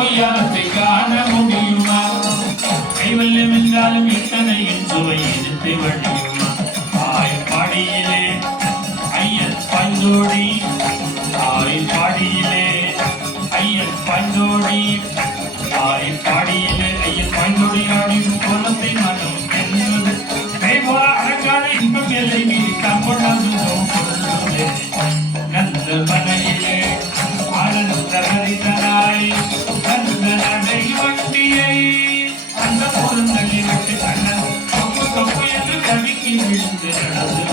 பொய்யானத்தை காண முடியுமா கைவல்யம் என்றாலும் இத்தனையின் சுவை எடுத்து வழியுமா பாடியிலே ஐயன் பஞ்சோடி பாடியிலே ஐயன் பஞ்சோடி பாடியிலே ஐயன் பஞ்சோடி ஆடியும் கோலத்தை மனம் என்னது கைபோல அடங்காத இன்பம் எல்லை மீறி தம்பொண்டாது நந்த மனையிலே ஆனந்த ஹரிதனாய் நந்த நடை வண்டியை அந்த பொருள் தள்ளி விட்டு கண்ணன் தொப்பு தொப்பு என்று கவிக்கு விழுந்து நடந்து